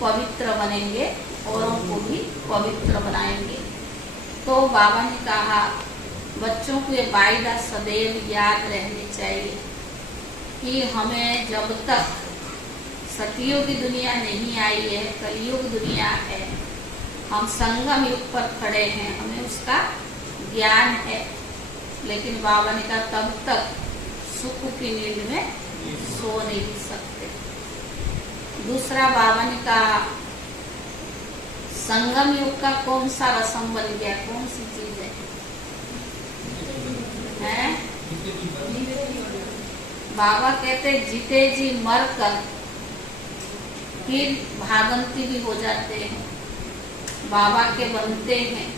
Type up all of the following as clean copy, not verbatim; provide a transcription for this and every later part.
पवित्र बनेंगे, औरों को भी पवित्र बनाएंगे। तो बाबा ने कहा बच्चों को ये वायदा सदैव याद रहनी चाहिए कि हमें जब तक सतयुग की दुनिया नहीं आई है, कलयुग दुनिया है, हम संगम युग पर खड़े हैं, हमें उसका ज्ञान है, लेकिन बाबा ने कहा तब तक सुख की नींद में सो नहीं सकते। दूसरा बाबा ने कहा संगम युग का कौन सा रस्म बन गया, कौन सी चीज है? बाबा कहते जीते जी मर कर फिर भागंती भी हो जाते हैं, बाबा के बनते हैं,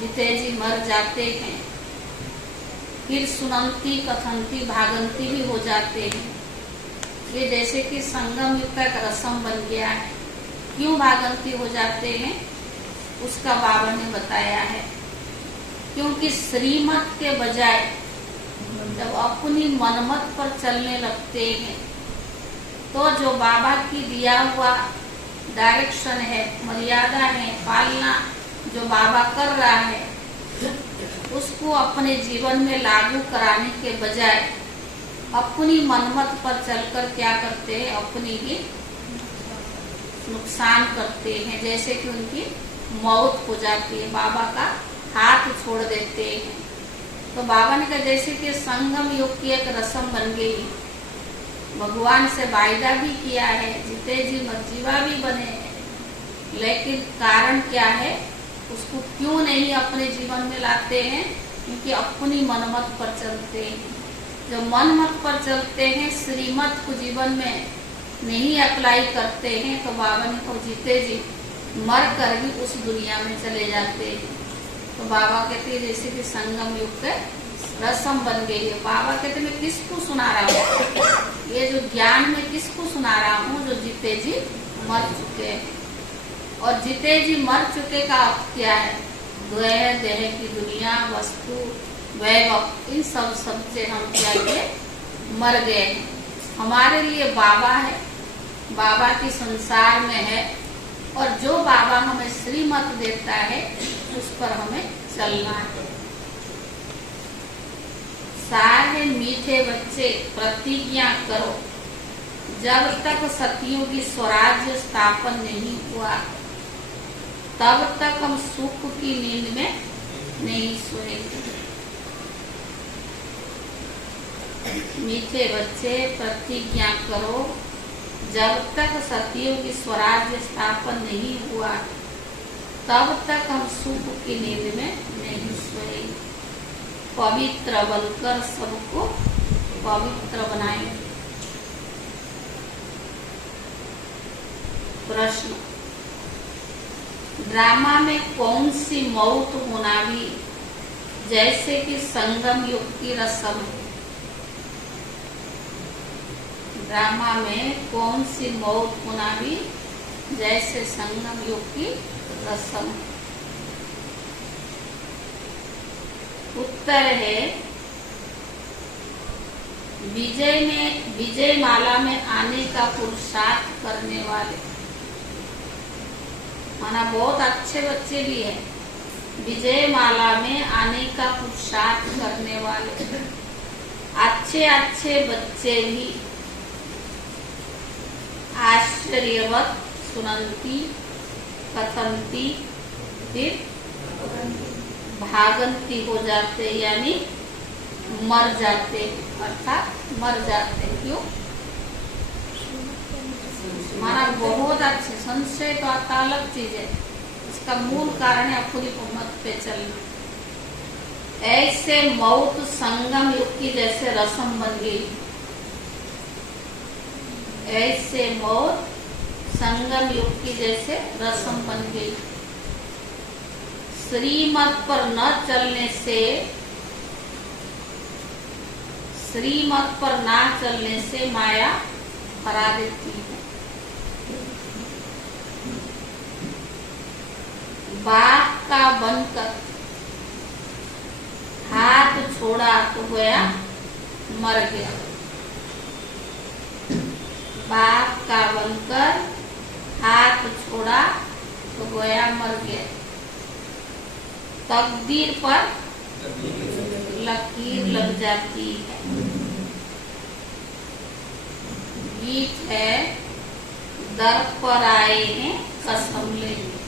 जीते जी मर जाते हैं, फिर सुनंती कथंती भागंती भी हो जाते हैं। ये जैसे कि संगम युग का एक रस्म बन गया है। क्यों भागंती हो जाते हैं उसका बाबा ने बताया है, क्योंकि श्रीमत के बजाय जब अपनी मनमत पर चलने लगते हैं तो जो बाबा की दिया हुआ डायरेक्शन है, मर्यादा है, पालना जो बाबा कर रहा है, उसको अपने जीवन में लागू कराने के बजाय अपनी मनमत पर चलकर क्या करते हैं, अपनी ही नुकसान करते हैं। जैसे कि उनकी मौत हो जाती है, बाबा का हाथ छोड़ देते हैं। तो बाबा ने कहा जैसे कि संगम युग की एक रस्म बन गई, भगवान से वायदा भी किया है, जीते जी मरजीवा भी बने हैं, लेकिन कारण क्या है, उसको क्यों नहीं अपने जीवन में लाते हैं? क्योंकि अपनी मनमत पर चलते हैं। जो मनमत पर चलते हैं, श्रीमत को जीवन में नहीं अप्लाई करते हैं, तो बाबा ने को जीते जी मर कर भी उस दुनिया में चले जाते हैं। तो बाबा कहते हैं जैसे कि संगम युग के रस्म बन गई है। बाबा कहते मैं किसको सुना रहा हूँ, ये जो ज्ञान में किसको सुना रहा हूँ, जो जीते जी मर चुके हैं। और जीते जी मर चुके का अर्थ क्या है? द्वैह देह की दुनिया, वस्तु, वैभव, इन सब से हम क्या किए, मर गए हैं। हमारे लिए बाबा है, बाबा की संसार में है, और जो बाबा हमें श्रीमत देता है उस पर हमें चलना है। सारे मीठे बच्चे प्रतिज्ञा करो, जब तक सतयुगी स्वराज्य स्थापन नहीं हुआ तब तक हम सुख की नींद में नहीं सोएंगे। मीठे बच्चे प्रतिज्ञा करो, जब तक सतयुगी स्वराज्य स्थापन नहीं हुआ तब तक हम सुख की नींद में नहीं सोएंगे। पवित्र बनकर सबको पवित्र बनाएंगे। प्रश्न, ड्रामा में कौन सी मौत होना भी जैसे कि संगम युग की रस्म है? ड्रामा में कौन सी मौत होना भी जैसे संगम युग की रस्म है? उत्तर है विजय माला में आने का पुरुषार्थ करने वाले, माना बहुत अच्छे बच्चे भी हैं, विजय माला में आने का पुरुषार्थ करने वाले अच्छे अच्छे बच्चे भी आश्चर्यवत सुनंती कथंती फिर भागंती हो जाते, यानी मर जाते, अर्थात मर जाते। क्यों? हमारा बहुत अच्छे, संशय तो आता अलग चीज है, इसका मूल कारण है अपनी उम्मत पे चलना। ऐसे मौत संगम युग की जैसे रस्म बन गई, ऐसे मौत संगम युग की जैसे रस्म बन गई। श्रीमत पर न चलने से, श्रीमत पर ना चलने से माया हरा देती है। बाप का बनकर हाथ छोड़ा तो गया, मर गया। बाप का बनकर हाथ गया मर गया, तकदीर पर लकीर लग जाती है। गीत है दर पर आए हैं कसम लेंगे।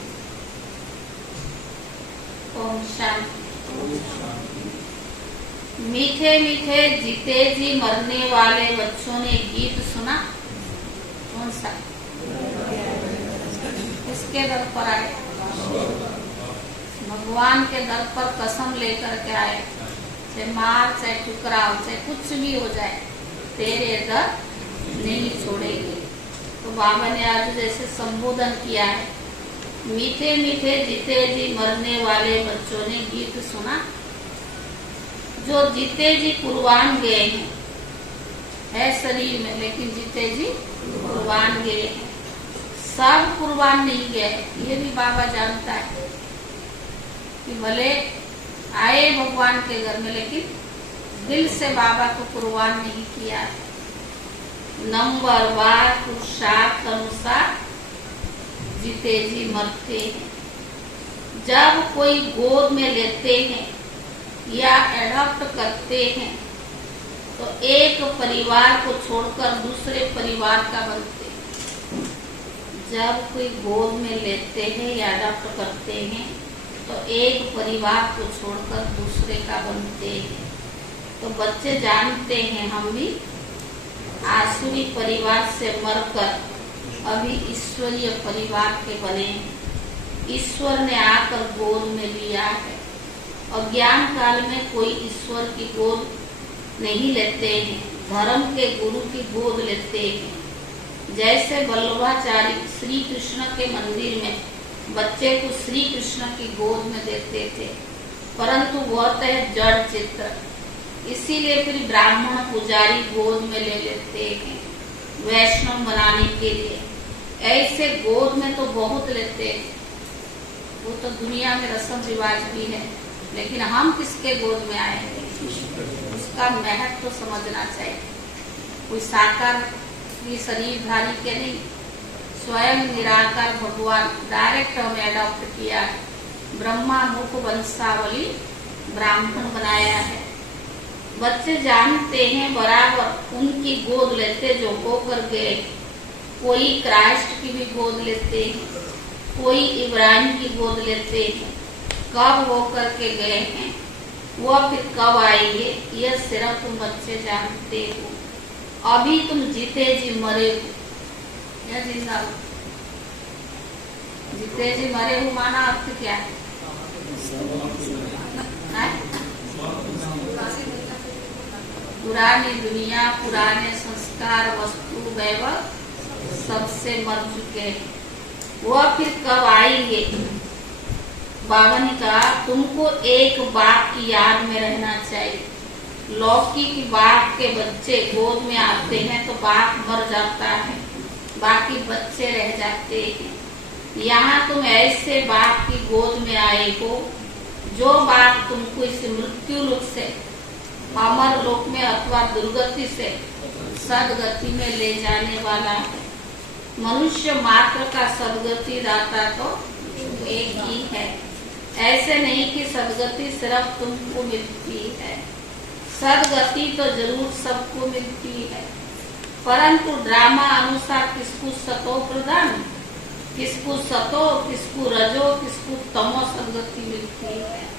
ओम शांति। मीठे मीठे जीते जी मरने वाले बच्चों ने गीत सुना, कौन सा? किसके दर पर आए? भगवान के दर पर कसम लेकर के आए, चाहे मार चाहे टुकराव चाहे कुछ भी हो जाए, तेरे दर नहीं छोड़ेंगे। तो बाबा ने आज जैसे संबोधन किया है, मीठे मीठे जीते जी मरने वाले बच्चों ने गीत सुना, जो जीते जी कुर्बान गए हैं, है शरीर में लेकिन जीते जी कुर्बान गए हैं। सब कुर्बान नहीं गए, ये भी बाबा जानता है कि भले आए भगवान के घर में लेकिन दिल से बाबा को कुर्बान नहीं किया। नंबरवार पुरुषार्थ अनुसार जीते जी मरते हैं। जब कोई गोद में लेते हैं या एडॉप्ट करते हैं तो एक परिवार को छोड़कर दूसरे परिवार का बनते हैं। जब कोई गोद में लेते हैं या एडॉप्ट करते हैं तो एक परिवार को छोड़कर दूसरे का बनते हैं। तो बच्चे जानते हैं हम भी आसुरी परिवार से मरकर अभी ईश्वरीय परिवार के बने हैं। ईश्वर ने आकर गोद में लिया है और ज्ञान काल में कोई ईश्वर की गोद नहीं लेते हैं, धर्म के गुरु की गोद लेते हैं। जैसे वल्लभाचार्य श्री कृष्ण के मंदिर में बच्चे को श्री कृष्ण की गोद में देते थे, परंतु वह तो है जड़ चित्र, इसीलिए फिर ब्राह्मण पुजारी गोद में ले लेते हैं वैष्णव बनाने के लिए। ऐसे गोद में तो बहुत लेते हैं, वो तो दुनिया में रस्म रिवाज भी है, लेकिन हम किसके गोद में आए हैं उसका महत्व तो समझना चाहिए। कोई साकार की शरीरधारी के नहीं, स्वयं निराकार भगवान डायरेक्ट हमें अडॉप्ट किया है, ब्रह्मा मुख वंशावली ब्राह्मण बनाया है। बच्चे जानते हैं बराबर उनकी गोद लेते जो होकर गए। कोई क्राइस्ट की भी गोद लेते हैं, कोई इब्राहिम की गोद लेते हैं। कब होकर के गए हैं वह फिर कब आएंगे यह सिर्फ तुम बच्चे जानते हो। अभी तुम जीते जी मरे हो या जिंदा हो। जीते जी मरे हो माना अर्थ क्या है? पुरानी दुनिया, पुराने संस्कार, वस्तु वैभव सबसे मर चुके हैं। वह फिर कब आएंगे? बाबा ने कहा तुमको एक बाप की याद में रहना चाहिए। लौकिक बाप के बच्चे गोद में आते हैं तो बाप मर जाता है, बाकी बच्चे रह जाते हैं। यहाँ तुम ऐसे बाप की गोद में आए हो जो बाप तुमको इस मृत्यु लोक से अमर लोक में अथवा दुर्गति से सदगति में ले जाने वाला है। मनुष्य मात्र का सदगति दाता तो एक ही है। ऐसे नहीं कि सदगति सिर्फ तुमको मिलती है, सदगति तो जरूर सबको मिलती है, परंतु ड्रामा अनुसार किसको सतो प्रदान, किसको सतो, किसको रजो, किसको तमो सदगति मिलती है।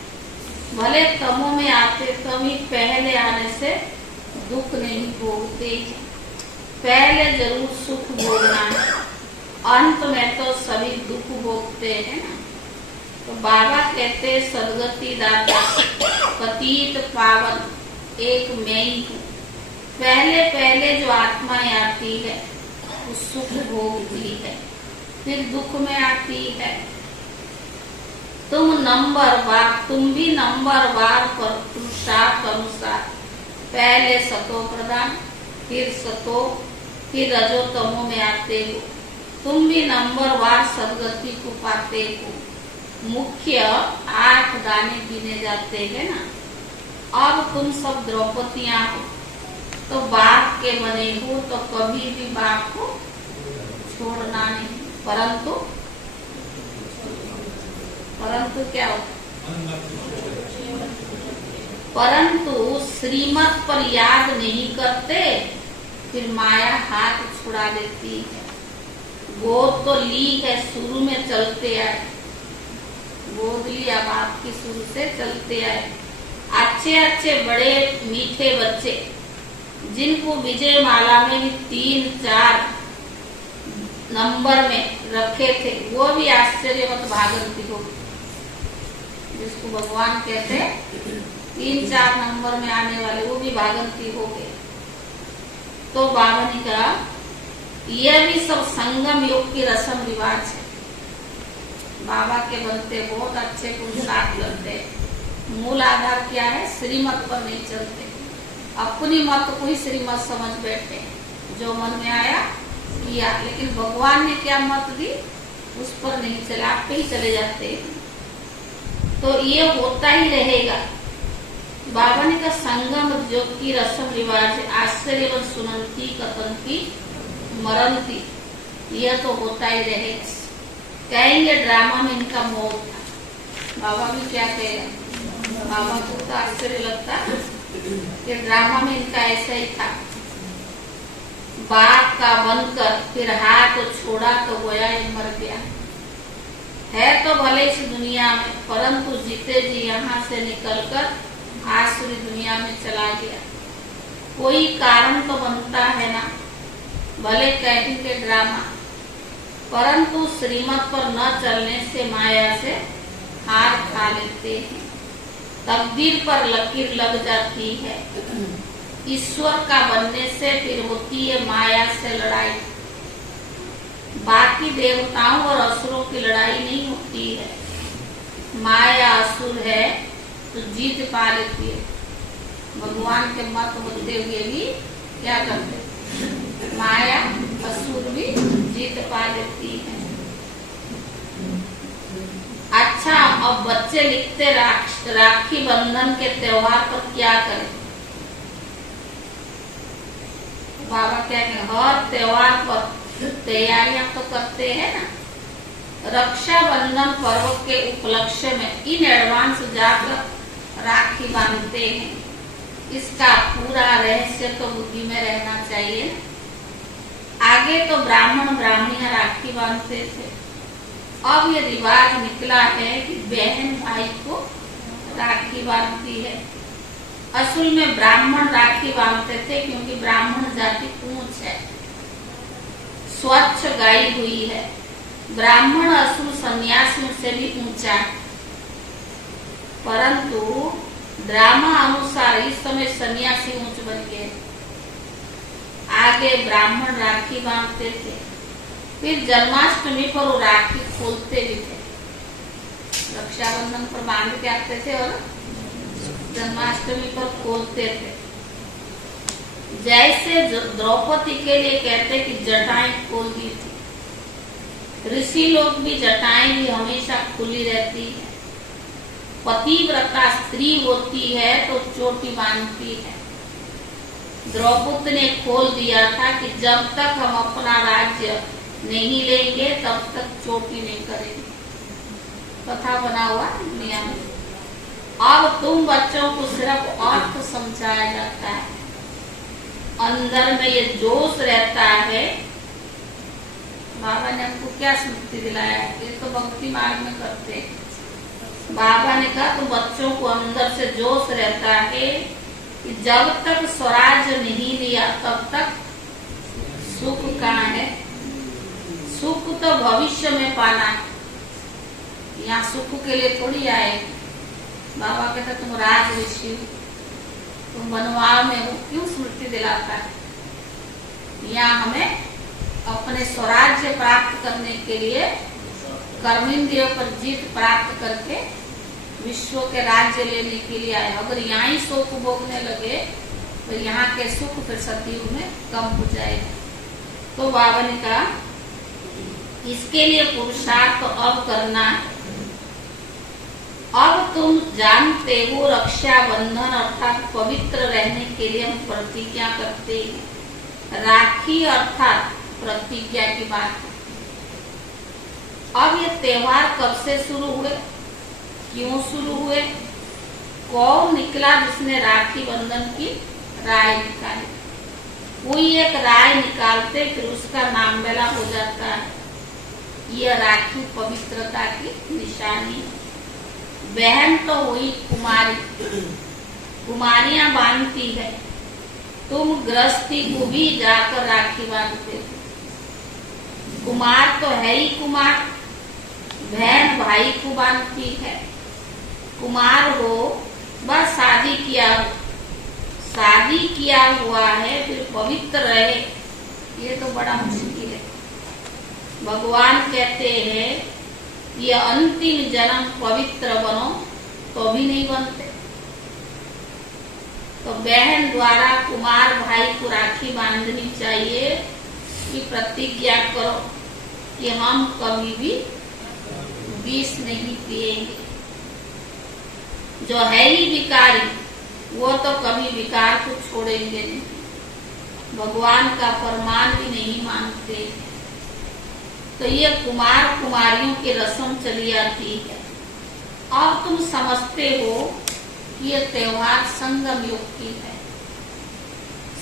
भले तमो में आते कभी पहले आने से दुख नहीं भोगते, पहले जरूर सुख भोगना है, अंत में तो सभी दुख भोगते हैं ना। तो बाबा कहते सदगति दाता पतित पावन एक मैं ही हूँ। पहले पहले जो आत्माएं आती है वो सुख भोगती है, फिर दुख में आती है। तुम भी नंबरवार पर पुरुषार्थ अनुसार पहले सतो प्रदान, फिर सतो, फिर रजो तमो में आते हो। तुम भी नंबरवार सदगति को पाते हो। मुख्य 8 दाने गिने जाते हैं ना। अब तुम सब द्रौपदियां हो तो बाप के बने हो तो कभी भी बाप को छोड़ना नहीं, परंतु परंतु क्या होता, परंतु श्रीमत पर याद नहीं करते, फिर माया हाथ छुड़ा लेती है। गोद तो ली है, शुरू में चलते आए, गोद लिया बाप की, शुरू से चलते आए। अच्छे अच्छे बड़े मीठे बच्चे जिनको विजय माला में भी 3-4 नंबर में रखे थे, वो भी आश्चर्यवत भागंती हो, जिसको भगवान कहते 3-4 नंबर में आने वाले, वो भी भागंती हो गए। तो बाबा ने कहा यह भी सब संगम योग की रस्म रिवाज है। बाबा के बनते बहुत अच्छे पुरुषार्थ करते, मूल आधार क्या है, श्रीमत पर नहीं चलते, अपनी मत को ही श्रीमत समझ बैठे, जो मन में आया किया, लेकिन भगवान ने क्या मत दी उस पर नहीं चले, आप पे ही चले जाते। तो ये होता ही रहेगा। बाबा ने कहा संगम योग की रस्म रिवाज आश्चर्यवत सुनंती कथंती मरंती, यह तो होता ही रहेगा। कहेंगे ड्रामा में इनका मौत था, बाबा भी क्या कहेगा, बाबा को तो आश्चर्य लगता कि ड्रामा में इनका ऐसा ही था। बाप का बनकर फिर हाथ छोड़ा तो गोया मर गया। है तो भले इस दुनिया में, परंतु जीते जी यहाँ से निकलकर आसुरी दुनिया में चला गया। कोई कारण तो बनता है ना, भले कहेंगे ड्रामा, परंतु श्रीमत पर न चलने से माया से हार खा लेते हैं, तकदीर पर लकीर लग जाती है। ईश्वर का बनने से फिर होती है माया से लड़ाई। बाकी देवताओं और असुरों की लड़ाई नहीं होती है, माया असुर है तो जीत पा लेती है। भगवान के मत होते हुए भी क्या करते, माया असुर भी जीत पा लेती है। अच्छा, अब बच्चे लिखते राखी बंधन के त्योहार पर क्या करें। बाबा क्या कहें, हर त्योहार पर तैयारियां तो करते हैं ना। रक्षा बंधन पर्व के उपलक्ष्य में इन एडवांस जाकर राखी बांधते हैं। इसका पूरा रहस्य तो बुद्धि में रहना चाहिए। आगे तो ब्राह्मण ब्राह्मणियां राखी बांधते थे, अब ये रिवाज निकला है कि बहन भाई को राखी बांधती है। असल में ब्राह्मण राखी बांधते थे क्योंकि ब्राह्मण जाति ऊंच है, स्वच्छ गाई हुई है। ब्राह्मण असुर सन्यासियों से भी ऊंचा है, परंतु ड्रामा अनुसार इस समय सन्यासी ऊंच बन गए। आगे ब्राह्मण राखी बांधते थे, फिर जन्माष्टमी पर वो राखी खोलते भी थे। रक्षाबंधन पर बांध के आते थे और जन्माष्टमी पर खोलते थे। जैसे द्रौपदी के लिए कहते कि जटाएं खोल दी थी, ऋषि लोग भी जटाएं भी हमेशा खुली रहती है। पतिव्रता स्त्री होती है तो चोटी बांधती है। द्रौपदी ने खोल दिया था कि जब तक हम अपना राज्य नहीं लेंगे तब तक चोटी नहीं करेंगे। कथा बना हुआ दुनिया में। अब तुम बच्चों को सिर्फ अर्थ समझाया जाता है, अंदर में ये जोश रहता है। बाबा ने हमको क्या स्मृति दिलाया, ये तो भक्ति मार्ग में करते हैं। बाबा ने कहा तो बच्चों को अंदर से जोश रहता है कि जब तक स्वराज्य नहीं लिया तब तक सुख कहाँ है। सुख तो भविष्य में पाना है, यहाँ सुख के लिए थोड़ी आए। बाबा कहता तुम राज ऋषि हो, तुम बनवाल में हो, क्यों स्मृति दिलाता है। यहाँ हमें अपने स्वराज्य प्राप्त करने के लिए कर्मेंद्रियों पर जीत प्राप्त करके विश्व के राज्य लेने के लिए आए। अगर यहाँ ही सुख भोगने लगे तो यहाँ के सुख फिर सतयुग में कम हो जाएगा। तो बाबा ने कहा इसके लिए पुरुषार्थ तो अब करना। अब तुम जानते हो रक्षा बंधन अर्थात पवित्र रहने के लिए हम प्रतिज्ञा करते हैं। राखी अर्थात प्रतिज्ञा की बात है। अब ये त्योहार कब से शुरू हुए, क्यों शुरू हुए? कौन निकला जिसने राखी बंधन की राय निकाली? कोई एक राय निकालते फिर उसका नाम बेला हो जाता है। यह राखी पवित्रता की निशानी है। बहन तो हुई कुमारी, कुमारियां बांधती है। तुम गृहस्थी को भी जाकर राखी बांधते हो। कुमार तो है ही कुमार, बहन भाई को बांधती है। कुमार हो बस शादी किया हो, शादी किया हुआ है फिर पवित्र रहे, ये तो बड़ा मुश्किल है। भगवान कहते हैं ये अंतिम जन्म पवित्र बनो, तो भी नहीं बनते। तो बहन द्वारा कुमार भाई को राखी बांधनी चाहिए कि प्रतिज्ञा करो कि हम कभी भी विष नहीं पिएंगे। जो है ही विकारी वो तो कभी विकार को छोड़ेंगे नहीं, भगवान का फरमान भी नहीं मानते। तो ये कुमार कुमारियों की रस्म चली आती है। अब तुम समझते हो कि ये त्योहार संगम युग की है।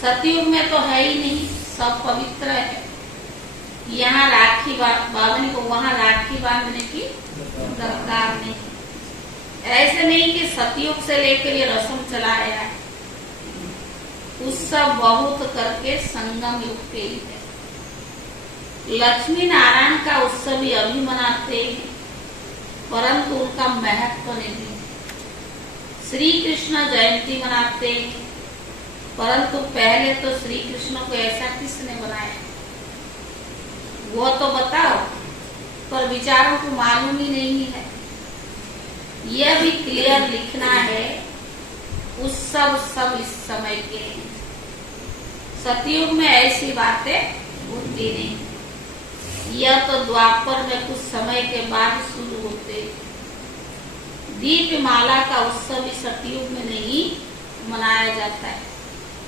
सतयुग में तो है ही नहीं, सब पवित्र है। यहाँ राखी बांधने को वहाँ राखी बांधने की दरकार नहीं। ऐसे नहीं कि सतयुग से लेकर ये रस्म चलाया है। उत्सव बहुत करके संगम युग के ही है। लक्ष्मी नारायण का उत्सव भी अभी मनाते हैं, परंतु उनका महत्व नहीं। श्री कृष्ण जयंती मनाते हैं, परंतु पहले तो श्री कृष्ण को ऐसा किसने बनाया वो तो बताओ, पर विचारों को मालूम ही नहीं है। यह भी क्लियर लिखना है उत्सव सब इस समय के हैं। सतयुग में ऐसी बातें होती नहीं। यह तो द्वापर में कुछ समय के बाद शुरू होते। दीपमाला का उत्सव इस सतयुग में नहीं मनाया जाता है,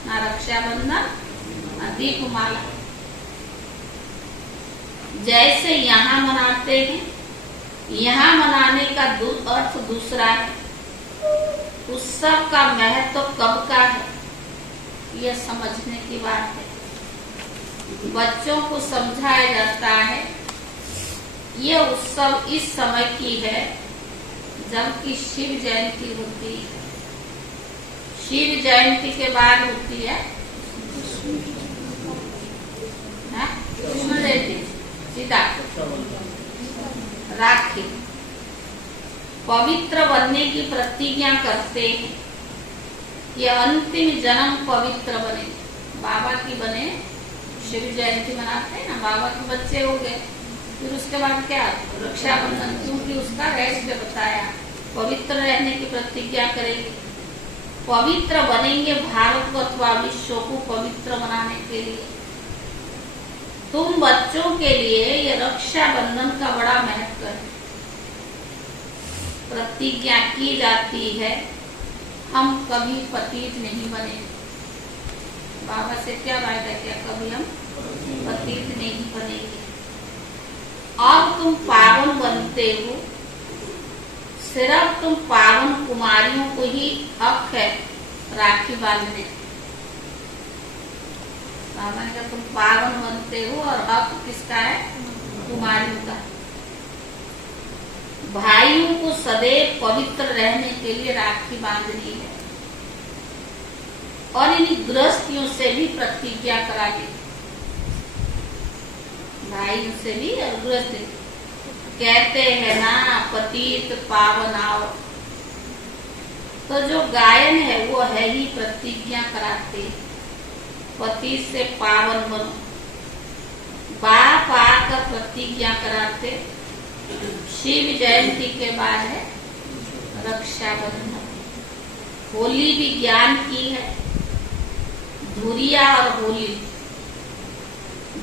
ना रक्षाबंधन ना दीपमाला। जैसे यहाँ मनाते हैं, यहाँ मनाने का अर्थ दूसरा है। उत्सव का महत्व कब का है यह समझने की बात है। बच्चों को समझाया जाता है यह उत्सव इस समय की है जबकि शिव जयंती होती है। शिव जयंती के बाद होती है कृष्ण जयंती, सीता राखी। पवित्र बनने की प्रतिज्ञा करते हैं कि अंतिम जन्म पवित्र बने, बाबा की बने। शिव जयंती मनाते हैं ना, बाबा के बच्चे हो गए, फिर उसके बाद क्या रक्षाबंधन, क्योंकि उसका रहस्य बताया। पवित्र रहने की प्रतिज्ञा करेंगे, पवित्र बनेंगे भारत को अथवा विश्व को पवित्र बनाने के लिए। तुम बच्चों के लिए ये रक्षाबंधन का बड़ा महत्व है। प्रतिज्ञा की जाती है हम कभी पतित नहीं बने। बाबा से क्या वायदा किया, कभी हम पतित नहीं बनेंगे। अब तुम पावन बनते हो, सिर्फ तुम पावन कुमारियों को ही हक है राखी बांधने। बाबा ने कहा तुम पावन बनते हो और हक किसका है, कुमारियों का। भाइयों को सदैव पवित्र रहने के लिए राखी बांधनी है और इन गृहस्थियों से भी प्रतिज्ञा करा दी। भाइयों से भी और गृहस्थ कहते हैं ना पतित पावन आओ। तो जो गायन है वो है ही प्रतिज्ञा कराते, पति से पावन बनो। बाप आकर प्रतिज्ञा कराते। शिव जयंती के बाद है रक्षाबंधन। होली भी ज्ञान की है। धुरिया और होली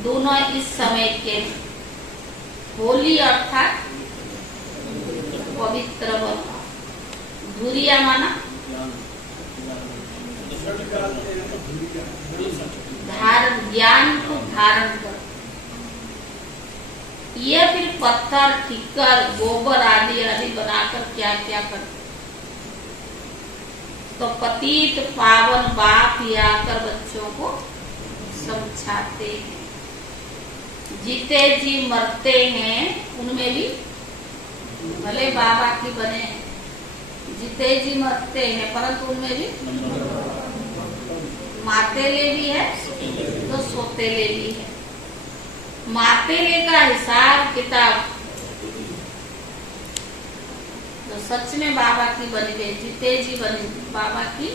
दोनों इस समय के। होली अर्थात पवित्र बनो, धुरिया माना धारण, ज्ञान को धारण करो। ये फिर पत्थर, ठिक्कर, गोबर आदि आदि बनाकर क्या क्या करते। तो पतित पावन बाप ही आकर बच्चों को समझाते हैं। जीते जी मरते हैं उनमें भी भले बाबा की बने, जीते जी मरते हैं परंतु उनमें भी मातेले भी है तो सोतेले भी है। मातेले का हिसाब किताब तो सच में बाबा की बन गए, जीते जी बने बाबा की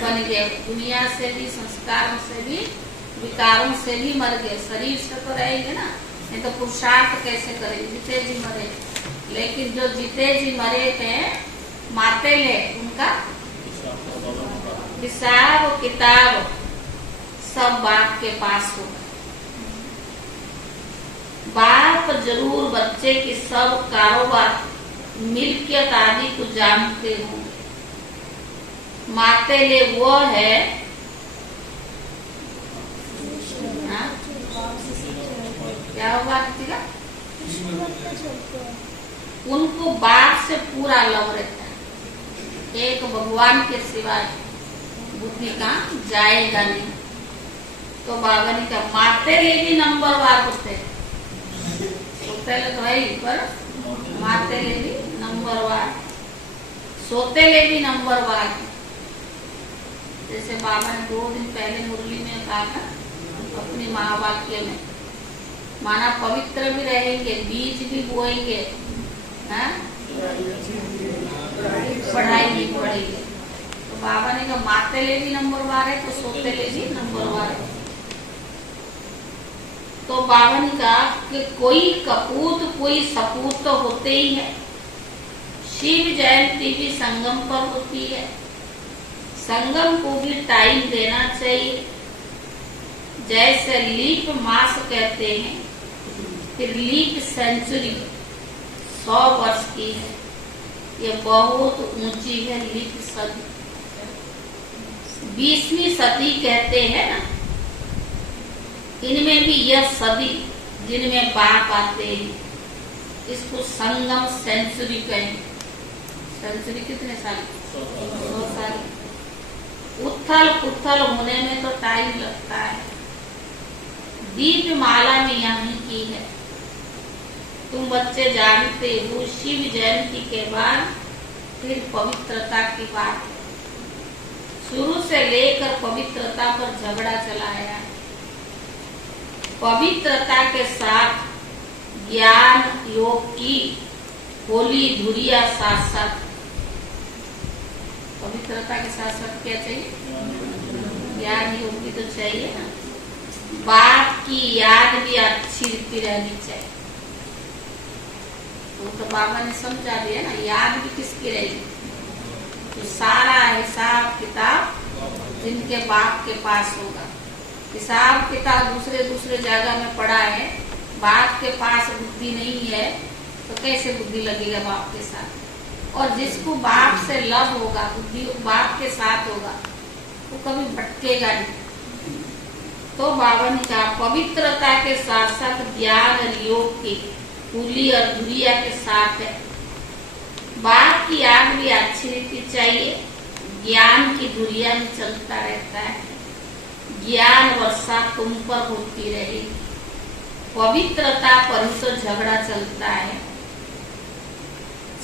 बन गए। दुनिया से भी, संस्कारों से भी, विकारों से भी मर गए। शरीर से तो रहेंगे ना, नहीं तो पुरुषार्थ कैसे करेंगे, जीते जी मरे। लेकिन जो जीते जी मरे थे मातेले, उनका हिसाब किताब सब बाप के पास हो। बाप जरूर बच्चे की सब कारोबार, मिल्कियत आदि को जानते हो। मातेले वो है क्या होगा, उनको बाप से पूरा लव रहता है। एक भगवान के सिवाय बुद्धि का जाएगा नहीं। तो बाबा ने कहा मातेले भी नंबरवार होते हैं, सोतेले तो है ही, पर मातेले भी नंबरवार, सोतेले भी नंबरवार। जैसे बाबा ने 2 दिन पहले मुरली में कहा था अपनी महावाक्य में, माना पवित्र भी रहेंगे, बीज भी बोएंगे, पढ़ाई भी पढ़ेंगे। तो बाबा ने कहा मातेले भी नंबरवार है तो सोतेले भी नंबरवार है। तो बाबा ने कहा कि कोई कपूत कोई सपूत तो होते ही है। शिव जयंती भी संगम पर होती है, संगम को भी टाइम देना चाहिए। जैसे लीप मास कहते हैं, फिर लीप सेंचुरी 100 वर्ष की है, ये बहुत ऊंची है। लीप सदी 20वीं सदी कहते हैं ना, इनमें भी यह सदी जिनमें बाप आते हैं, इसको संगम सेंचुरी कहें। सेंचुरी कितने साल? 100 साल। उथल पुथल होने में तो टाइम लगता है। दीप माला में यहीं की है। तुम बच्चे जानते हो शिव जयंती के बाद फिर पवित्रता की बात है। शुरू से लेकर पवित्रता पर झगड़ा चलाया है। पवित्रता के साथ ज्ञान योग की होली धुरिया साथ साथ। पवित्रता के साथ साथ क्या चाहिए? ज्ञान योग भी तो चाहिए ना। बाप की याद भी अच्छी रीति रहनी चाहिए। तो बाबा ने समझा दिया ना, याद भी किसकी रहेगी? तो सारा हिसाब किताब जिनके बाप के पास होगा। हिसाब किताब दूसरे जगह में पड़ा है, बाप के पास बुद्धि नहीं है तो कैसे बुद्धि लगेगा बाप के साथ। और जिसको बाप से लव होगा, बुद्धि बाप के साथ होगा, वो कभी भटकेगा नहीं। तो बाबा ने कहा पवित्रता के साथ साथ ज्ञान और योग की पूली और धुरिया के साथ है। बाप की याद भी अच्छी रीति चाहिए। ज्ञान की धुरिया में चलता रहता है। ज्ञान वर्षा तुम पर होती रही। पवित्रता पर ही तो झगड़ा चलता है।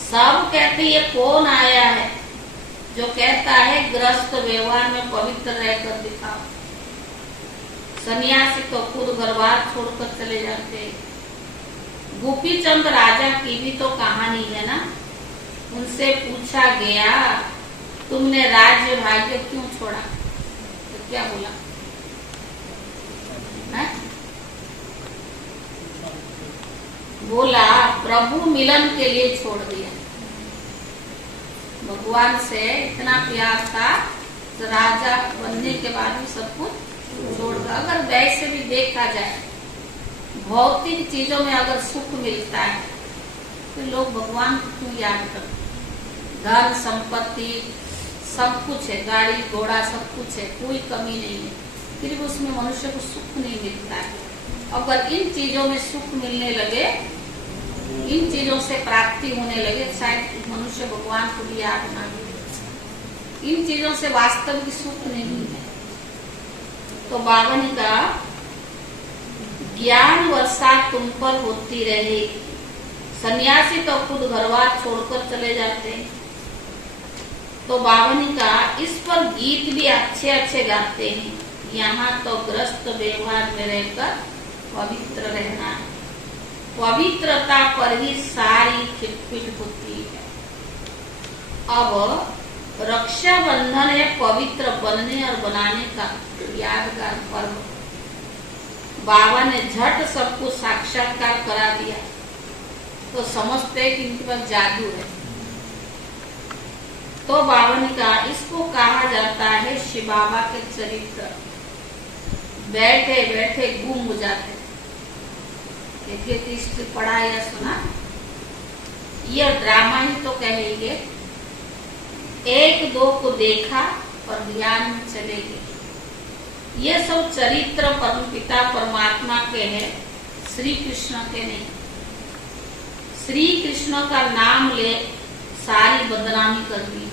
सब कहते ये कौन आया है जो कहता है ग्रस्त व्यवहार में पवित्र रहकर दिखाओ। सन्यासी तो खुद घर बार छोड़कर चले जाते हैं। गोपी चंद राजा की भी तो कहानी है ना। उनसे पूछा गया तुमने राज्य भाग्य क्यों छोड़ा? तो क्या बोला? बोला प्रभु मिलन के लिए छोड़ दिया। भगवान से इतना प्यार था तो राजा बनने के बाद भी सब कुछ छोड़ दिया। अगर वैसे भी देखा जाए, भौतिक चीजों में अगर सुख मिलता है तो लोग भगवान को क्यों याद करते? धन संपत्ति सब कुछ है, गाड़ी घोड़ा सब कुछ है, कोई कमी नहीं है, फिर भी उसमें मनुष्य को सुख नहीं मिलता है। अगर इन चीजों में सुख मिलने लगे, इन चीजों से प्राप्ति होने लगे, शायद मनुष्य भगवान को भी याद ना करे। इन चीजों से वास्तविक सुख नहीं है। तो बाबा ने कहा ज्ञान वर्षा तुम पर होती रहे। सन्यासी तो खुद घरवार छोड़कर चले जाते हैं। तो बाबा ने कहा इस पर गीत भी अच्छे अच्छे गाते हैं। यहाँ तो ग्रस्त व्यवहार में रहकर पवित्र रहना है। पवित्रता पर ही सारी खिटपिट होती है। अब रक्षाबंधन है पवित्र बनने और बनाने का यादगार पर्व। बाबा ने झट सबको साक्षात्कार करा दिया तो समझते कि इनके पास जादू है। तो बाबा ने कहा इसको कहा जाता है शिव बाबा के चरित्र। बैठे बैठे गुम हो जाते। देखिए पढ़ा या सुना, यह ड्रामा ही तो कहेंगे। एक दो को देखा और ध्यान में चले गए। ये सब चरित्र परमपिता परमात्मा के हैं, श्री कृष्ण के नहीं। श्री कृष्ण का नाम ले सारी बदनामी कर दी।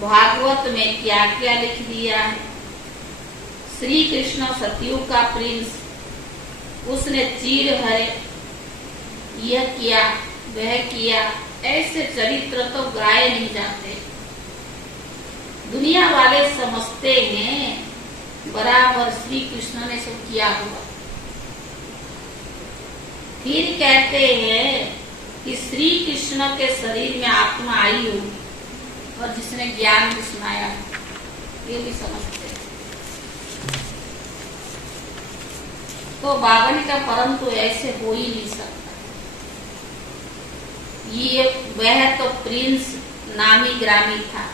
भागवत में क्या क्या लिख दिया है। श्री कृष्ण सतयुग का प्रिंस, उसने चीर हरे, यह किया वह किया, ऐसे चरित्र तो गाए नहीं जाते। दुनिया वाले समझते हैं बराबर श्री कृष्ण ने सब किया हुआ। फिर कहते हैं कि श्री कृष्ण के शरीर में आत्मा आई होगी और जिसने ज्ञान भी सुनाया है, ये भी समझते हैं। तो बाबा ने कहा परंतु ऐसे हो ही नहीं सकता। ये वह तो प्रिंस नामी ग्रामी था।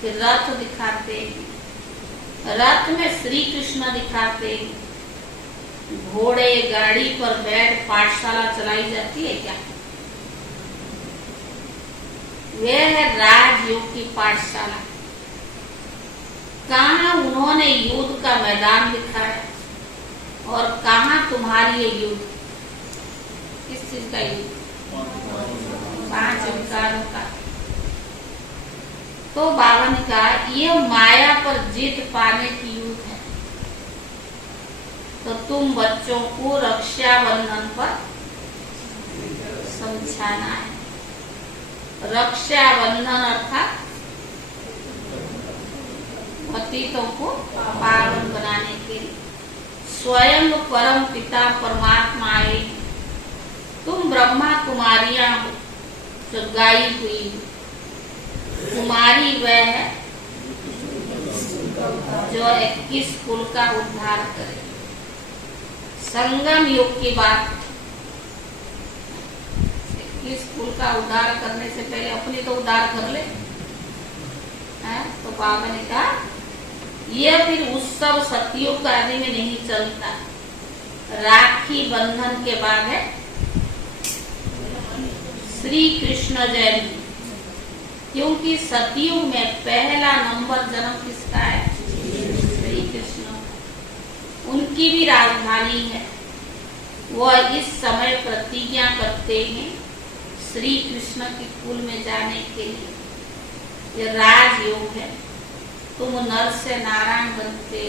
फिर रथ दिखाते हैं, रथ में श्री कृष्ण दिखाते हैं। घोड़े गाड़ी पर बैठ पाठशाला चलाई जाती है क्या? वह है राजयोग की पाठशाला। कहाँ उन्होंने युद्ध का मैदान दिखाया और कहाँ तुम्हारी ये युद्ध? किस चीज का युद्ध? 5 विकारों का। तो बाबा ने कहा यह माया पर जीत पाने की युद्ध है। तो तुम बच्चों को रक्षाबंधन पर समझाना है। रक्षाबंधन अर्थात पतितों को पावन बनाने के लिए स्वयं परम पिता परमात्मा आए। तुम ब्रह्मा कुमारियां हो जो गाई हुई। कुमारी वह है जो 21 कुल का उद्धार करे। संगम युग की बात। 21 कुल का उद्धार करने से पहले अपनी तो उद्धार कर ले। तो बाबा ने कहा यह फिर उत्सव सतयुग आदि में नहीं चलता। राखी बंधन के बाद है श्री कृष्ण जयंती। क्योंकि सतयुग में पहला नंबर जन्म किसका है? श्री कृष्ण। उनकी भी राजधानी है। वह इस समय प्रतिज्ञा करते हैं श्री कृष्ण के कुल में जाने के लिए। यह राजयोग है। तुम नर से नारायण बनते।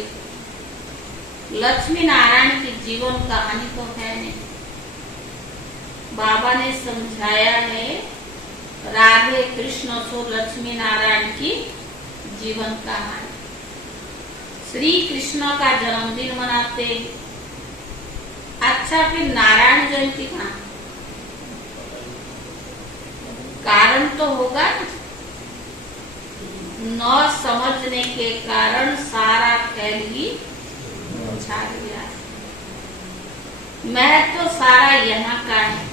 लक्ष्मी नारायण की जीवन कहानी तो है नहीं। बाबा ने समझाया है राधे कृष्ण सो लक्ष्मी नारायण की जीवन कहानी। श्री कृष्ण का जन्मदिन मनाते। अच्छा फिर नारायण जयंती कहाँ? कारण तो होगा न समझने के कारण सारा खेल ही छा गया। मैं तो सारा यहाँ का है।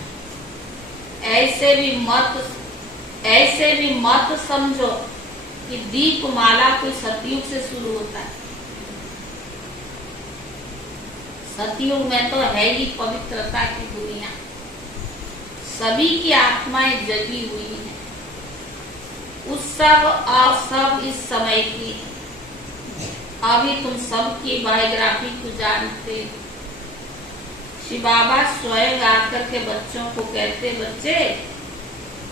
ऐसे भी मत समझो कि दीपमाला कोई सतयुग से शुरू होता है। सतयुग में तो है ही पवित्रता की दुनिया। सभी की आत्माएं जगी हुई हैं। उत्सव और सब इस समय की। अभी तुम सबकी बायोग्राफी को जानते। श्री बाबा स्वयं आकर के बच्चों को कहते, बच्चे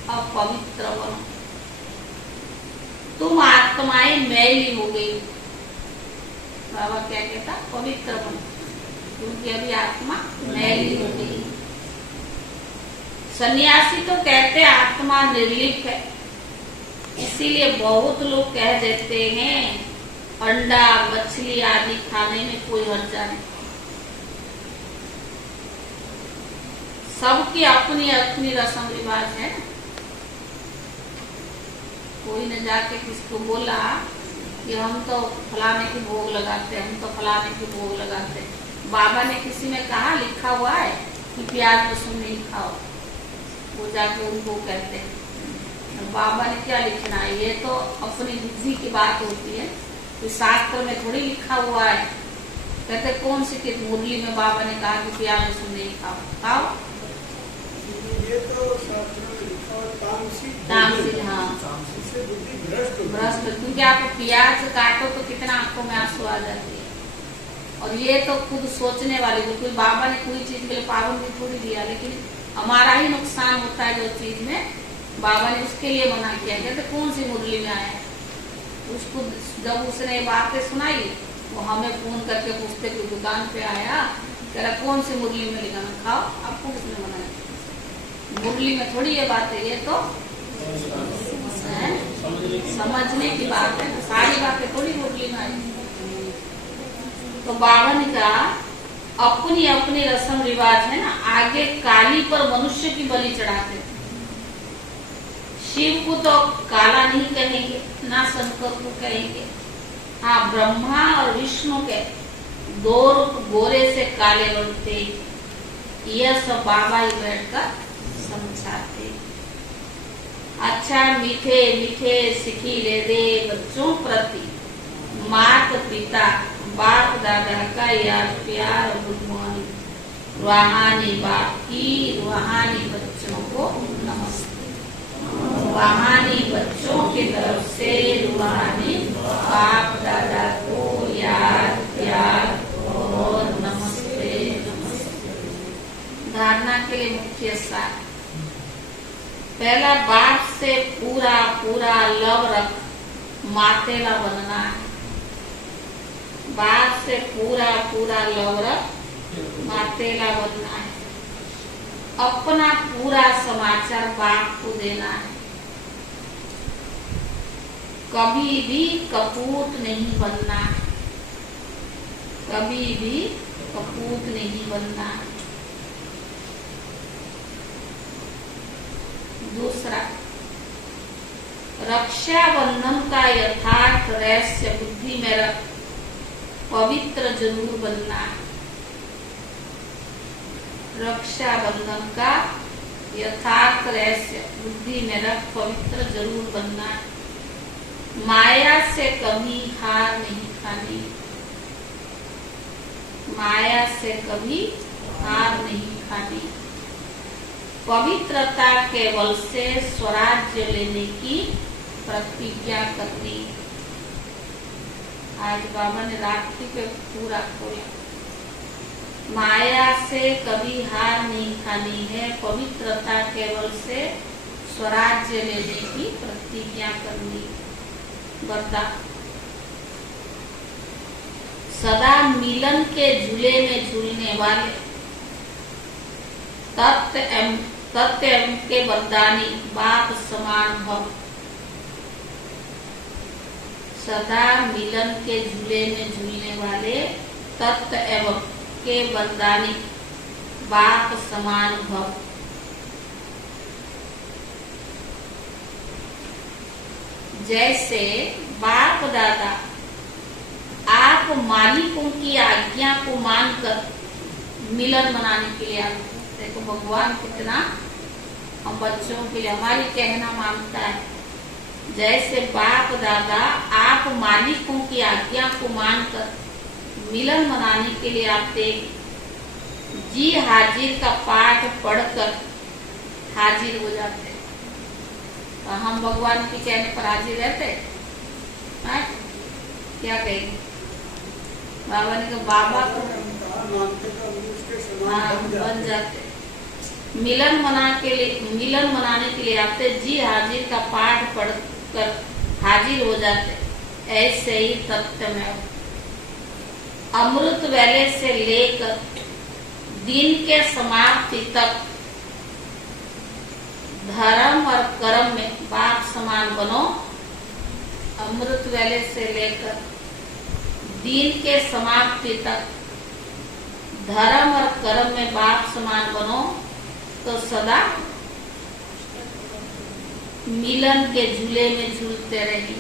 अब पवित्र बनो, तुम आत्माएं मैली हो गई। बाबा क्या कहता, पवित्र बनो, क्योंकि अभी आत्मा मैली हो गई। सन्यासी तो कहते आत्मा निर्लिप्त है, इसीलिए बहुत लोग कह देते हैं अंडा मछली आदि खाने में कोई हर्जा नहीं। सबकी अपनी अपनी रस्म रिवाज है। कोई न जाके किसको बोला कि हम तो फलाने की भोग लगाते, हम तो फलाने की भोग लगाते। बाबा ने किसी में कहा, लिखा हुआ है कि प्याज लहसुन नहीं खाओ, वो जाके उनको कहते हैं। बाबा ने क्या लिखना है, ये तो अपनी बुद्धि की बात होती है, तो शास्त्र में थोड़ी लिखा हुआ है। कहते कौन सी किस मुरली में बाबा ने कहा कि प्याज लहसुन नहीं खाओ? खाओ, ये तो शास्त्र में लिखा हुआ तामसिक, हाँ, भ्रष्ट। क्योंकि आप प्याज काटो तो कितना आंखों में आंसू आ जाती है। और ये तो खुद सोचने वाली, कोई बाबा ने कोई चीज के लिए पाबंदी थोड़ी दिया, लेकिन हमारा ही नुकसान होता है जो चीज में बाबा ने उसके लिए मना किया। कहते कौन सी मुरली में आया? उसको जब उसने बातें सुनाई, वो हमें फोन करके पूछते कि दुकान पे आया, कह रहा कौन सी मुरली में लिखा? खाओ, आपको किसने मनाया? मुरली में थोड़ी ये बात है, ये तो समझने की बात है। सारी बातें थोड़ी मुरली में आई। तो बाबा ने कहा अपनी अपनी रस्म रिवाज है ना। आगे काली पर मनुष्य की बलि चढ़ाते थे। शिव को तो काला नहीं कहेंगे, ना शंकर को कहेंगे। हाँ, ब्रह्मा और विष्णु के दो रूप गोरे से काले बनते, यह सब बाबा ही बैठकर समझाते। अच्छा मीठे मीठे सिखिले दे बच्चों प्रति मात पिता बाप दादा का याद प्यार और गुड मॉर्निंग। रूहानी बाप की रूहानी बच्चों को नमस्ते। रूहानी बच्चों की तरफ से रूहानी बाप दादा को याद प्यार और नमस्ते नमस्ते। धारणा के लिए मुख्य सार। पहला, बाप से पूरा पूरा लव रख मातेला बनना है। बाप से पूरा पूरा लव रख मातेला बनना है। अपना पूरा समाचार बाप को देना है। कभी भी कपूत नहीं बनना है, कभी भी कपूत नहीं बनना है। दूसरा, रक्षाबंधन का यथार्थ रहस्य बुद्धि में रख पवित्र जरूर बनना है। रक्षाबंधन का यथार्थ रहस्य बुद्धि में रख पवित्र जरूर बनना है। माया से कभी हार नहीं खानी, माया से कभी हार नहीं खानी। पवित्रता के बल से स्वराज्य लेने की प्रतिज्ञा करनी। आज बाबा ने रात्रि पे पूरा खोला। माया से कभी हार नहीं खानी है, पवित्रता के बल से स्वराज्य लेने की प्रतिज्ञा करनी। वरदान, सदा मिलन के झूले में झूलने वाले तत्व के वरदानी बाप समान भव। सदा मिलन के झूले में झूलने वाले तत्व एवं के वरदानी बाप समान भव। जैसे बाप दादा आप मालिकों की आज्ञा को मानकर मिलन मनाने के लिए आते। देखो भगवान कितना हम बच्चों के लिए हमारी कहना मानता है। जैसे बाप दादा आप मालिकों की आज्ञा को मानकर मिलन मनाने के लिए आते। जी हाजिर का पाठ पढ़कर हाजिर हो जाते। तो हम भगवान के कहने पर हाजिर रहते हैं? क्या कहेंगे? बाबा ने कहा बाबा को मानते तो हम उसके हाँ समान बन जाते। मिलन मनाने के लिए आते, जी हाजिर का पाठ पढ़कर हाजिर हो जाते। ऐसे ही तथ्य में अमृत वेले से लेकर दिन के समाप्ति तक धर्म और कर्म में बाप समान बनो। अमृत वेले से लेकर दिन के समाप्ति तक धर्म और कर्म में बाप समान बनो तो सदा मिलन के झूले में झूलते रहेंगे।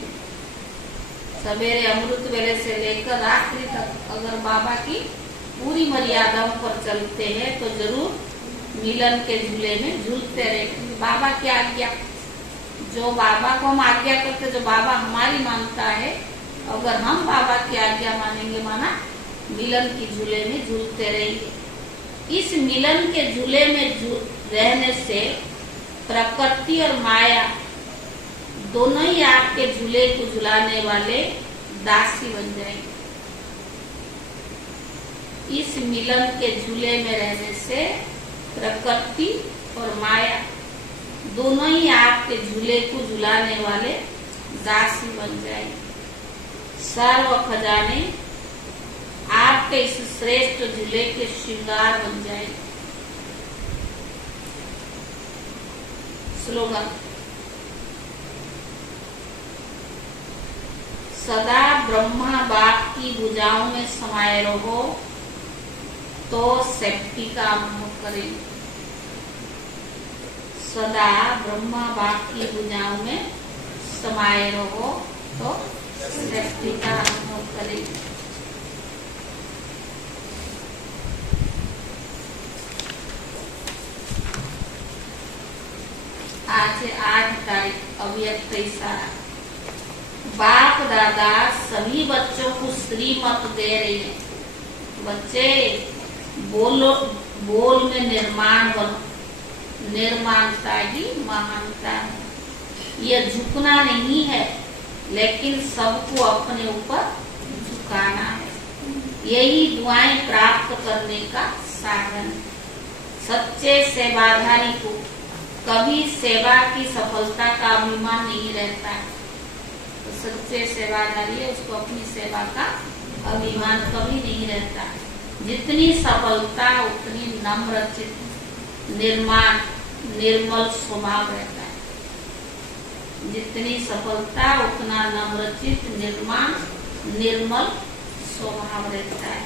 सवेरे अमृत वेले से लेकर रात्रि तक अगर बाबा की पूरी मर्यादाओं पर चलते हैं तो जरूर मिलन के झूले में झूलते रहेंगे। बाबा की आज्ञा, जो बाबा को हम आज्ञा करते, जो बाबा हमारी मानता है, अगर हम बाबा की आज्ञा मानेंगे, माना मिलन की झूले में झूलते रहेंगे। इस मिलन के झूले में रहने से प्रकृति और माया दोनों ही आपके झूले को झुलाने वाले दासी बन जाएंगे। इस मिलन के झूले में रहने से प्रकृति और माया दोनों ही आपके झूले को झुलाने वाले दासी बन जाएंगे। सर्व खजाने आपके इस श्रेष्ठ झूले के श्रृंगार बन जाएंगे। स्लोगन, सदा ब्रह्मा बाप की भुजाओं में समाये रहो तो सेफ्टी का अनुभव करें। सदा ब्रह्मा बाप की भुजाओं में समाये रहो तो सेफ्टी का अनुभव करें। आज 8 तारीख अव्यक्त इशारा। बाप दादा सभी बच्चों को श्रीमत दे रही है। बच्चे बोलो, बोल में निर्माण बनो। निर्माणता ही महानता है। यह झुकना नहीं है, लेकिन सबको अपने ऊपर झुकाना है। यही दुआएं प्राप्त करने का साधन। सच्चे सेवाधारी को कभी सेवा की सफलता का अभिमान नहीं रहता है। तो सच्चे सेवाधारी है, उसको अपनी सेवा का अभिमान कभी नहीं रहता। जितनी सफलता उतनी नम्र चित्त, निर्माण, निर्मल स्वभाव रहता है। जितनी सफलता उतना नम्र चित्त, निर्माण, निर्मल स्वभाव रहता है।